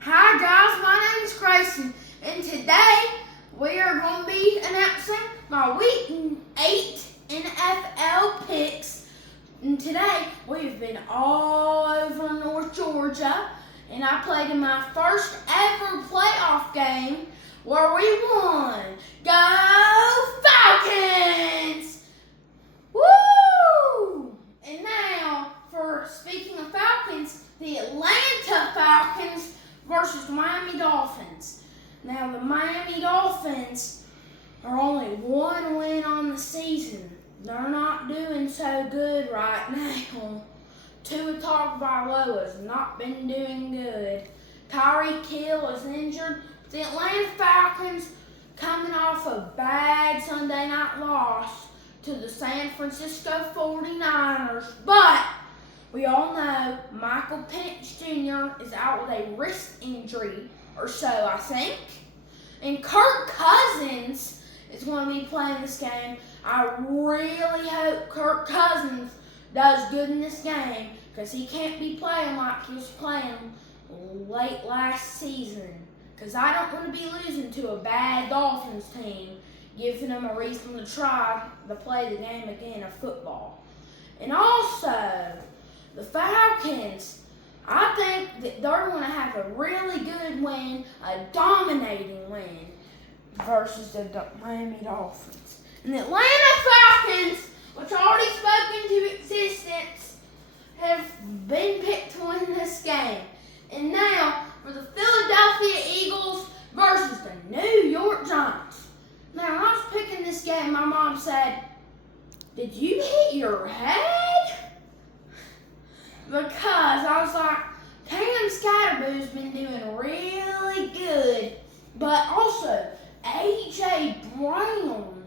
Hi guys, my name is Grayson, and today we are going to be announcing my Week 8 NFL picks. And today we've been all over North Georgia, and I played in my first ever playoff game where we won. Go Falcons! Woo! And now, for speaking of Falcons, the Atlanta Falcons versus the Miami Dolphins. Now, the Miami Dolphins are only one win on the season. They're not doing so good right now. Tua Tagovailoa has not been doing good. Tyreek Hill is injured. The Atlanta Falcons coming off a bad Sunday night loss to the San Francisco 49ers. But we all know Michael Penix Jr. is out with a wrist injury or so, I think. And Kirk Cousins is going to be playing this game. I really hope Kirk Cousins does good in this game because he can't be playing like he was playing late last season. Because I don't want to be losing to a bad Dolphins team, giving them a reason to try to play the game again of football. And also, the Falcons, I think that they're going to have a really good win, a dominating win versus the Miami Dolphins. And the Atlanta Falcons, which already spoke into existence, have been picked to win this game. And now for the Philadelphia Eagles versus the New York Giants. Now, when I was picking this game, my mom said, "Did you hit your head?" Because I was like, Cam Scatterboo's been doing really good. But also, A.J. Brown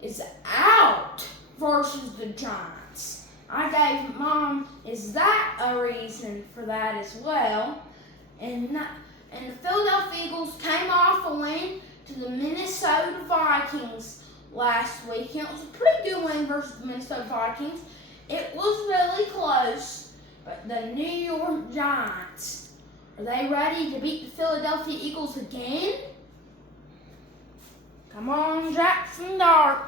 is out versus the Giants. I gave Mom, is that a reason for that as well? And the Philadelphia Eagles came off a win to the Minnesota Vikings last week. And it was a pretty good win versus the Minnesota Vikings. It was really close. But the New York Giants, are they ready to beat the Philadelphia Eagles again? Come on, Jackson Dart.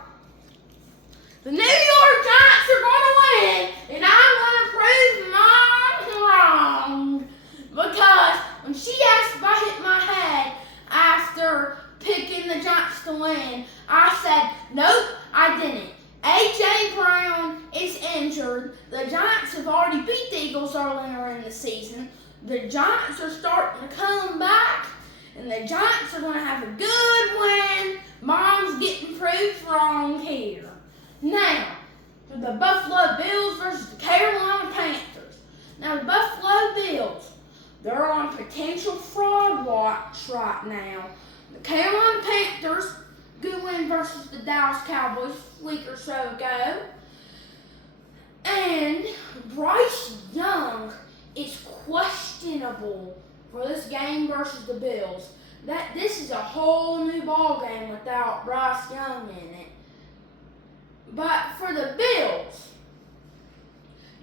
The New York Giants are going to win, and I'm going to prove Mom wrong. Because when she asked if I hit my head after picking the Giants to win, I said, nope, I didn't. A.J. Brown is injured. The Giants have already beat the Eagles earlier in the season. The Giants are starting to come back, and the Giants are going to have a good win. Mom's getting proved wrong here. Now, for the Buffalo Bills versus the Carolina Panthers. Now, the Buffalo Bills, they're on potential fraud watch right now. The Carolina Panthers, good win versus the Dallas Cowboys a week or so ago. And Bryce Young is questionable for this game versus the Bills. This is a whole new ball game without Bryce Young in it. But for the Bills,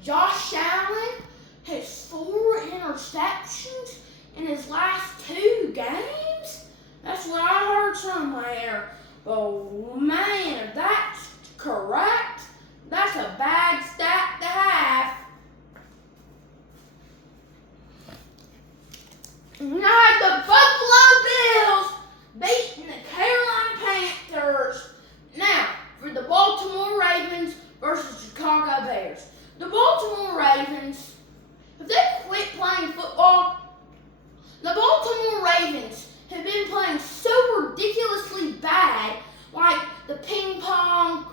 Josh Allen has 4 interceptions in his last 2 games. That's what I heard somewhere. But man, if that's correct, that's a bad stat to have. Now the Buffalo Bills beating the Carolina Panthers. Now for the Baltimore Ravens versus Chicago Bears. The Baltimore Ravens, have they quit playing football? The Baltimore Ravens have been playing so ridiculously bad, like the ping pong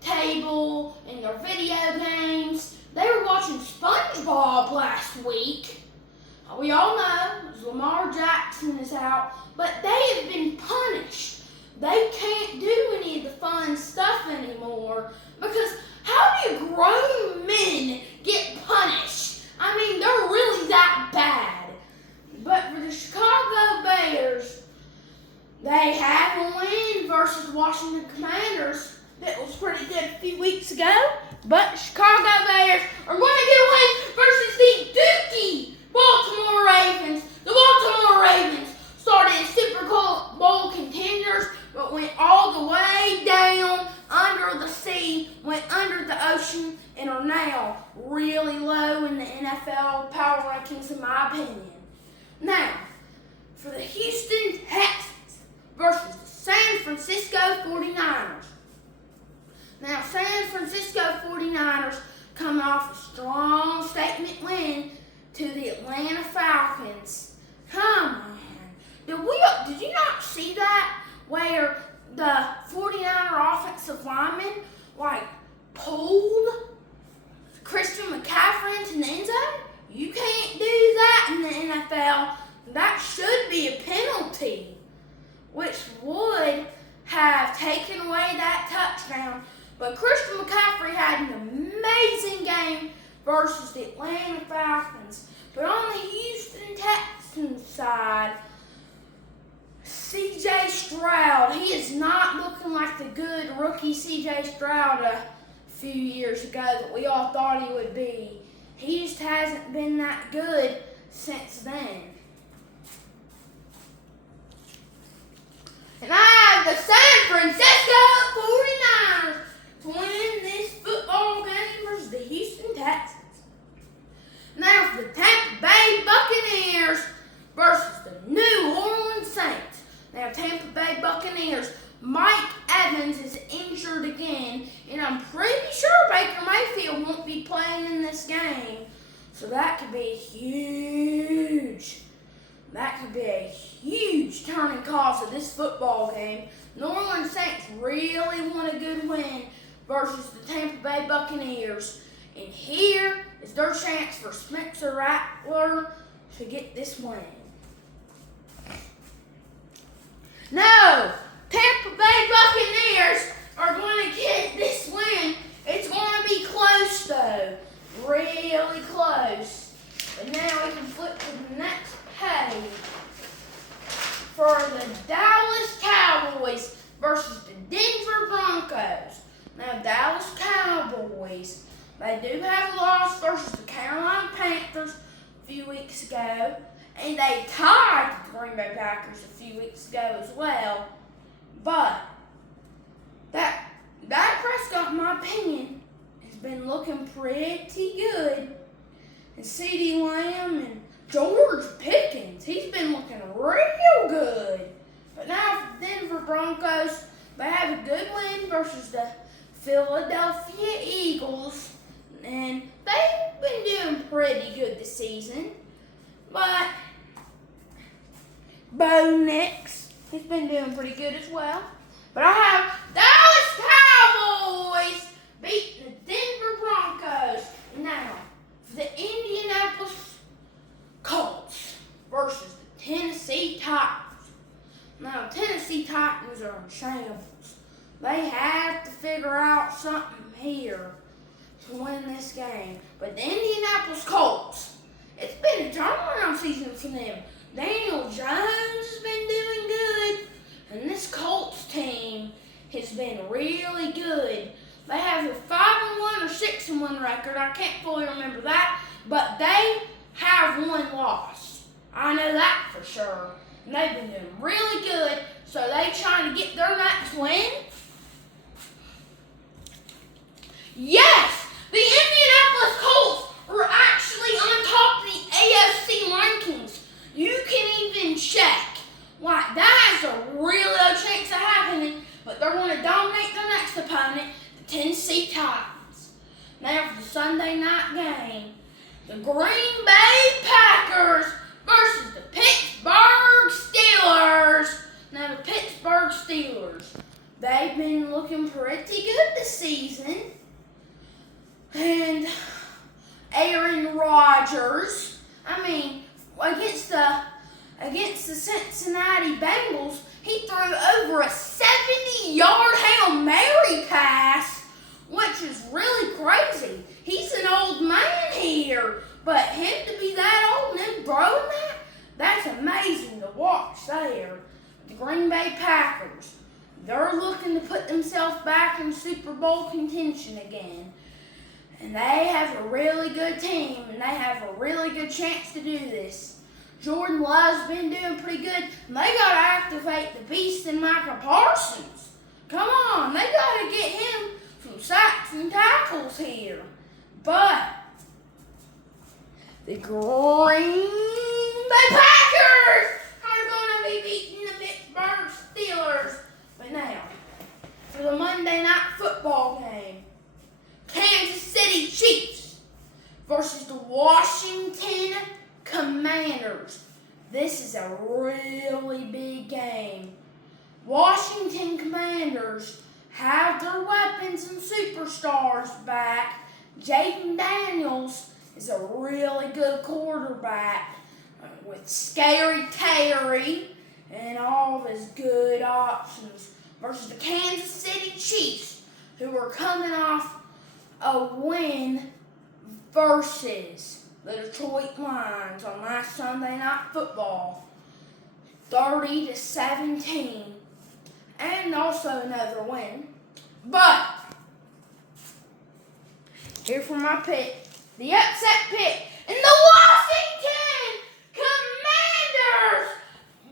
table and their video games. They were watching SpongeBob last week. We all know Lamar Jackson is out, but they have been punished. They can't do any of the fun stuff anymore because how do grown men get punished? I mean, they're really that bad. But for the Chicago Bears, they have a win versus Washington Commanders that was pretty good a few weeks ago. But Chicago Bears are going to get a win versus the Dookie Baltimore Ravens. The Baltimore win. Now, for the Houston Texans versus the San Francisco 49ers. Now, San Francisco 49ers coming off a strong statement win to the Atlanta Falcons. Come on. Did you not see that? Where the 49er offensive lineman, pulled Christian McCaffrey into the end zone? You can't do that in the NFL. That should be a penalty, which would have taken away that touchdown. But Christian McCaffrey had an amazing game versus the Atlanta Falcons. But on the Houston Texans side, C.J. Stroud, he is not looking like the good rookie C.J. Stroud a few years ago that we all thought he would be. He just hasn't been that good since then. And I have the San Francisco 49ers to win this football game versus the Houston Texans. Now for the Tampa Bay Buccaneers versus the New Orleans Saints. Now Tampa Bay Buccaneers, Mike Evans is injured again, and I'm pretty sure Baker Mayfield won't be playing in this game. So that could be huge. That could be a huge turning cause of this football game. New Orleans Saints really want a good win versus the Tampa Bay Buccaneers. And here is their chance for Spencer Rattler to get this win. No! Tampa Bay Buccaneers are going to get this win. It's going to be close, though. Really close. But now we can flip to the next page for the Dallas Cowboys versus the Denver Broncos. Now, Dallas Cowboys, they do have a loss versus the Carolina Panthers a few weeks ago. And they tied the Green Bay Packers a few weeks ago as well. But Dak Prescott, in my opinion, has been looking pretty good. And CeeDee Lamb and George Pickens, he's been looking real good. But now for the Denver Broncos, they have a good win versus the Philadelphia Eagles. And they've been doing pretty good this season. But Bo Nix, he's been doing pretty good as well. But I have Dallas Cowboys beating the Denver Broncos. Now, for the Indianapolis Colts versus the Tennessee Titans. Now, Tennessee Titans are in shambles. They have to figure out something here to win this game. But the Indianapolis Colts, it's been a turnaround season for them. Daniel Jones has been doing good, and this Colts team has been really good. They have a 5-1 or 6-1 record. I can't fully remember that, but they have one loss. I know that for sure. And they've been doing really good, so they trying to get their next win. Yes, the Indianapolis Colts are actually on top of the AFC rankings. You can even check. That has a real low chance of happening, but they're going to dominate their next opponent, the Tennessee Titans. Now for the Sunday night game, the Green Bay Packers versus the Pittsburgh Steelers. Now the Pittsburgh Steelers, they've been looking pretty good this season. And Aaron Rodgers, against the Cincinnati Bengals, he threw over a 70-yard Hail Mary pass, which is really crazy. He's an old man here, but him to be that old and then throwing that's amazing to watch there. The Green Bay Packers, they're looking to put themselves back in Super Bowl contention again. And they have a really good team, and they have a really good chance to do this. Jordan Love's been doing pretty good, and they got to activate the beast in Micah Parsons. Come on, they got to get him some sacks and tackles here. But the Green this is a really big game. Washington Commanders have their weapons and superstars back. Jaden Daniels is a really good quarterback with Scary Terry and all of his good options versus the Kansas City Chiefs, who are coming off a win versus the Detroit Lions on last Sunday Night Football, 30-17, and also another win. But here for my pick, the upset pick, and the Washington Commanders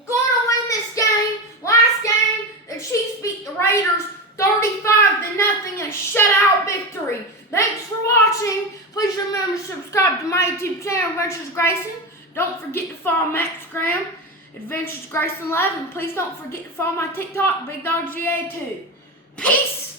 gonna win this game. Last game, the Chiefs beat the Raiders 35-0 in a shutout victory. Thanks for watching. Please remember to subscribe to my YouTube channel, Adventures Grayson. Don't forget to follow my Instagram, Adventures Grayson 11. Please don't forget to follow my TikTok, Big Dog GA2. Peace!